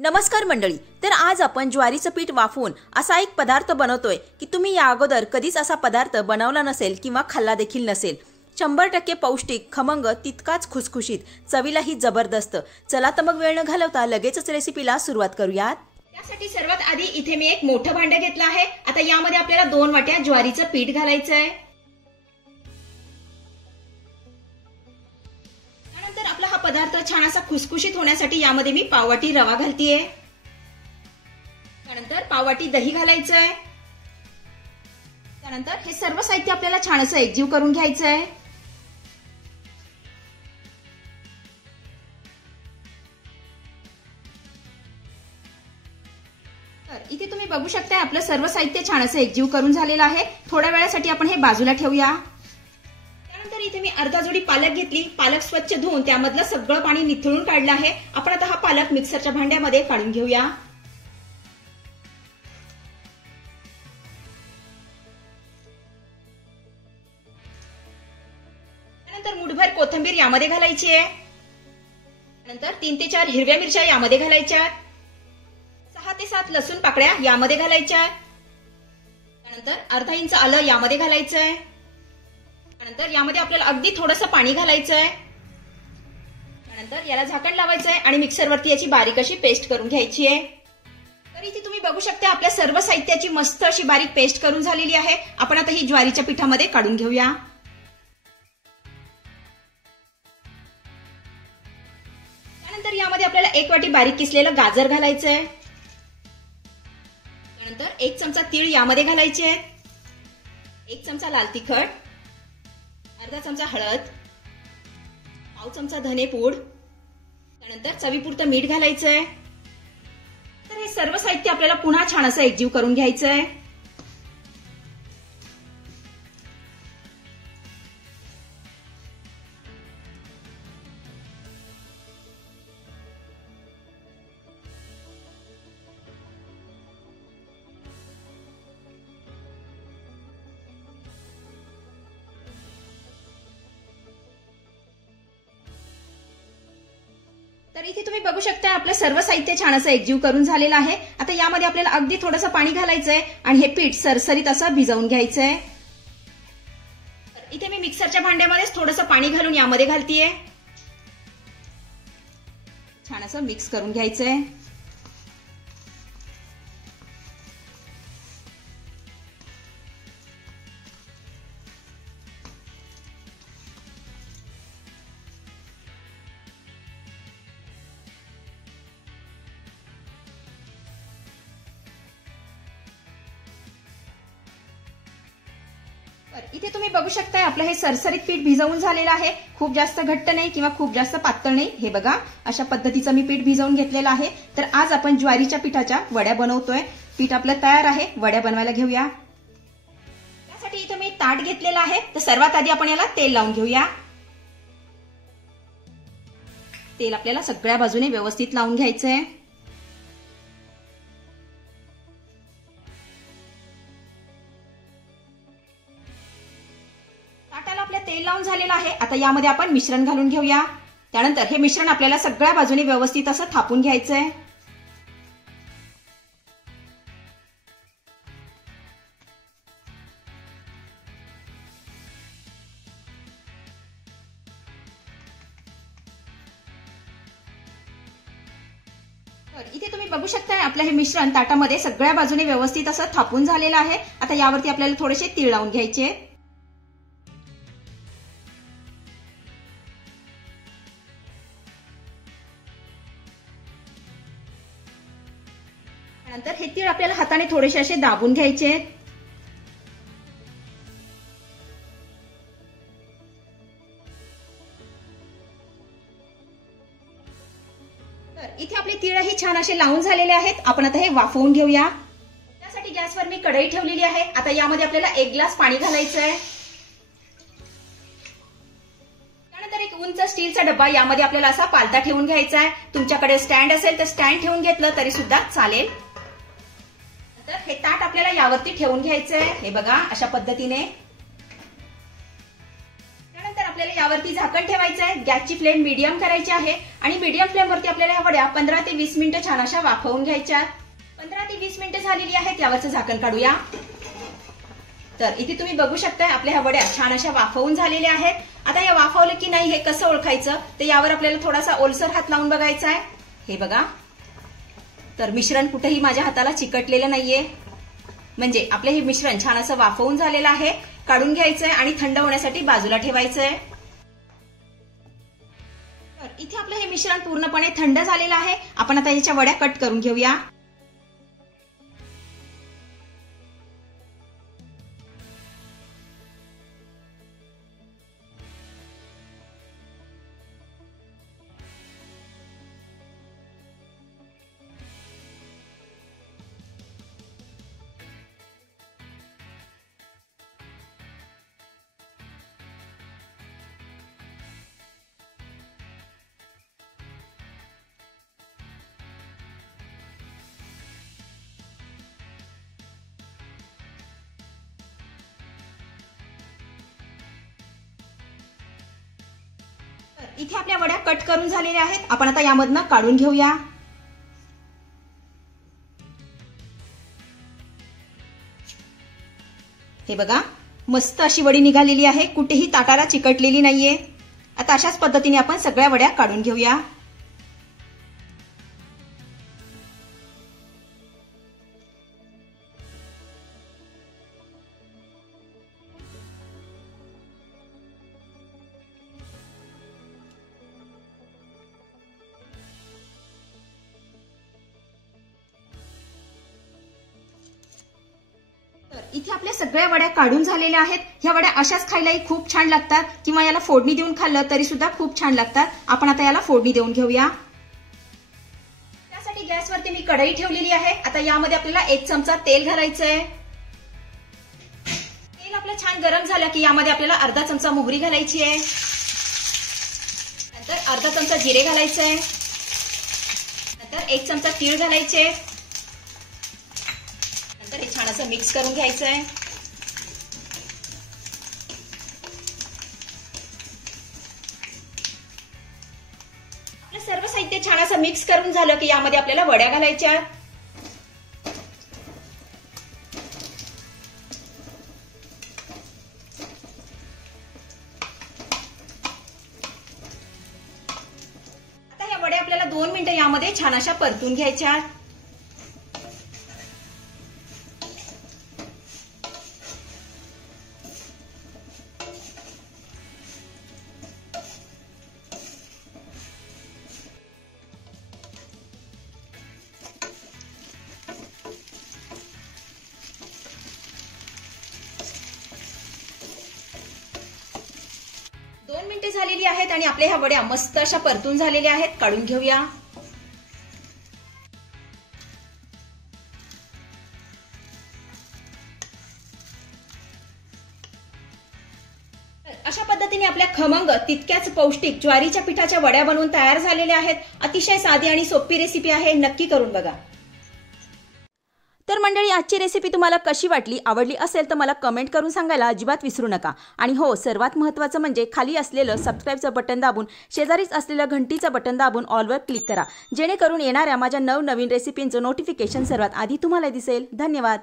नमस्कार मंडळी. तर आज आपण ज्वारीचं पीठ वाफवून असा एक पदार्थ बनवतोय की तुम्ही या अगोदर कधीच असा पदार्थ बनवला नसेल किंवा खाल्ला देखील नसेल. 100% पौष्टिक, खमंग, तितकाच खुसखुशीत, चवीलाही जबरदस्त. चला तर मग वेळ न घालवता लगेचच रेसिपीला सुरुवात करूयात. त्यासाठी सर्वात आधी इथे मी एक मोठं भांडं घेतलं आहे. आता यामध्ये आपल्याला 2 वाट्या ज्वारीचं पीठ घालायचं आहे. त्यानंतर आपला हा पदार्थ छान असा खुसखुशीत होण्यासाठी यामध्ये मी पाववाटी रवा घालतीये. त्यानंतर पाववाटी दही घालायचं आहे. त्यानंतर हे सर्व साहित्य आपल्याला छान असं एकजीव करून घ्यायचं आहे. तर इथे तुम्ही बघू शकता आपलं सर्व साहित्य छान असं एकजीव करून झालेलं आहे. थोड्या वेळासाठी आपण हे बाजूला ठेवूया. त्यानंतर इथे मी अर्धा जोडी पालक घेतली. पालक स्वच्छ धुवून त्यामधलं सगळं पाणी निथळून काढलं आहे. आपण आता हा पालक मिक्सरच्या भांड्यामध्ये काढून घेऊया. त्यानंतर मुठभर कोथिंबीर यामध्ये घालायची आहे. नंतर 3 ते 4 हिरव्या मिरच्या यामध्ये घालायच्या. 6 ते 7 लसूण पाकळ्या यामध्ये घालायच्या. त्यानंतर अर्धा इंच आलं यामध्ये घालायचं आहे. त्यानंतर यामध्ये आपल्याला अगदी थोडंसं पाणी घालायचं आहे. त्यानंतर याला झाकण लावायचं आहे आणि मिक्सरवरती याची बारीक अशी पेस्ट करून घ्यायची आहे. तर इथे तुम्ही बघू शकता आपल्या सर्व साहित्याची मस्त अशी बारीक पेस्ट करून झालेली आहे. आपण आता ही ज्वारीच्या पिठामध्ये काढून घेऊया. त्यानंतर यामध्ये आपल्याला 1 वाटी बारीक किसलेलं गाजर घालायचं आहे. त्यानंतर 1 चमचा तीळ यामध्ये घालायचे आहेत. 1 चमचा लाल तिखट, अर्धा चमचा हळद, पाव चमचा धनेपूड, त्यानंतर चवीपुरतं मीठ घालायचं आहे. तर हे सर्व साहित्य आपल्याला पुन्हा छान असं एकजीव करून घ्यायचं आहे. तर इथे तुम्ही बघू शकता आपलं सर्व साहित्य छान असं एकजीव करून झालेलं आहे. आता यामध्ये आपल्याला अगदी थोडंसं पाणी घालायचंय आणि हे पीठ सरसरीत असं भिजवून घ्यायचंय. इथे मी मिक्सरच्या भांड्यामध्येच थोडंसं पाणी घालून यामध्ये घालतीये. छान असं मिक्स करून घ्यायचंय. इथे तुम्ही बघू शकता आपलं हे सरसरीत पीठ भिजवून झालेलं आहे. खूप जास्त घट्ट नाही किंवा खूप जास्त पातळ नाही. हे बघा अशा पद्धतीचं मी पीठ भिजवून घेतलेलं आहे. तर आज आपण ज्वारीच्या पिठाच्या वड्या बनवतोय. पीठ आपलं तयार आहे. वड्या बनवायला घेऊया. त्यासाठी इथे मी ताट घेतलेलं आहे. तर सर्वात आधी आपण याला तेल लावून घेऊया. तेल आपल्याला सगळ्या बाजूने व्यवस्थित लावून घ्यायचंय. तेल लावून झालेलं आहे. आता यामध्ये आपण मिश्रण घालून घेऊया. त्यानंतर हे मिश्रण आपल्याला सगळ्या बाजूने व्यवस्थित असं थापून घ्यायचंय. तर इथे तुम्ही बघू शकता आपलं हे मिश्रण ताटामध्ये सगळ्या बाजूने व्यवस्थित असं थापून झालेलं आहे. आता यावरती आपल्याला थोडेसे तीळ लावून घ्यायचे. नंतर हे तीळ आपल्याला हाताने थोडेसे असे दाबून घ्यायचे. तर इथे आपले तीळही छान असे लावून झालेले आहेत. आपण आता हे वाफवून घेऊया. त्यासाठी गॅसवर मी कढई ठेवलेली आहे. आता यामध्ये आपल्याला 1 ग्लास पाणी घालायचं आहे. त्यानंतर एक उंच स्टीलचा डब्बा यामध्ये आपल्याला असा पालथा ठेवून घ्यायचा आहे. तुमच्याकडे स्टँड असेल तर स्टँड ठेवून घेतलं तरी सुद्धा चालेल. हे ताट आपल्याला यावरती ठेवून घ्यायचंय. हे बघा अशा पद्धतीने. त्यानंतर आपल्याला यावरती झाकण ठेवायचं आहे. गॅसची फ्लेम मीडियम करायची आहे आणि मीडियम फ्लेमवरती आपल्याला या वड्या 15 ते 20 मिनिटं छान अशा वाफवून घ्यायच्या. 15 ते 20 मिनिटं झालेली आहेत. यावरचं झाकण काढूया. तर इथे तुम्ही बघू शकताय आपल्या ह्या वड्या छान अशा वाफवून झालेल्या आहेत. आता या वाफवलं की नाही हे कसं ओळखायचं ते यावर आपल्याला थोडासा ओलसर हात लावून बघायचा आहे. हे बघा, तर मिश्रण कुठेही माझ्या हाताला चिकटलेलं नाहीये, म्हणजे आपलं हे मिश्रण छान असं वाफवून झालेलं आहे. काढून घ्यायचंय आणि थंड होण्यासाठी बाजूला ठेवायचंय. तर इथे आपलं हे मिश्रण पूर्णपणे थंड झालेलं आहे. आपण आता याच्या वड्या कट करून घेऊया. इथे आपल्या वड्या कट करून झालेल्या आहेत. आपण आता यामधनं काढून घेऊया. हे बघा, मस्त अशी वडी निघालेली आहे. कुठेही ताटाला चिकटलेली नाहीये. आता अशाच पद्धतीने आपण सगळ्या वड्या काढून घेऊया. इथे आपल्या सगळ्या वड्या काढून झालेल्या आहेत. ह्या वड्या अशाच खायलाही खूप छान लागतात किंवा याला फोडणी देऊन खाल्लं तरी सुद्धा खूप छान लागतात. आपण आता याला फोडणी देऊन घेऊया. त्यासाठी गॅसवरती मी कढई ठेवलेली आहे. आता यामध्ये आपल्याला 1 चमचा तेल घालायचंय. तेल आपलं छान गरम झालं की यामध्ये आपल्याला अर्धा चमचा मोहरी घालायची आहे. नंतर अर्धा चमचा जिरे घालायचंय. नंतर 1 चमचा तीळ घालायचे. तर हे छान असं मिक्स करून घ्यायचं आहे. आपलं सर्व साहित्य छान असं मिक्स करून झालं की यामध्ये आपल्याला वड्या घालायच्या. आता ह्या वड्या आपल्याला 2 मिनिटं यामध्ये छान अशा परतून घ्यायच्या. दोन मिनिटे झालेली आहेत आणि आपल्या ह्या वड्या मस्त अशा परतून झालेल्या आहेत. काढून घेऊया. अशा पद्धतीने आपल्या खमंग तितक्याच पौष्टिक ज्वारीच्या पिठाच्या वड्या बनवून तयार झालेल्या आहेत. अतिशय साधी आणि सोपी रेसिपी आहे. नक्की करून बघा. तर मंडळी, आजची रेसिपी तुम्हाला कशी वाटली, आवडली असेल तर मला कमेंट करून सांगायला अजिबात विसरू नका. आणि हो, सर्वात महत्त्वाचं म्हणजे खाली असलेलं सबस्क्राईबचं बटन दाबून शेजारीच असलेलं घंटीचं बटन दाबून ऑलवर क्लिक करा, जेणेकरून येणाऱ्या माझ्या नवनवीन रेसिपींचं नोटिफिकेशन सर्वात आधी तुम्हाला दिसेल. धन्यवाद.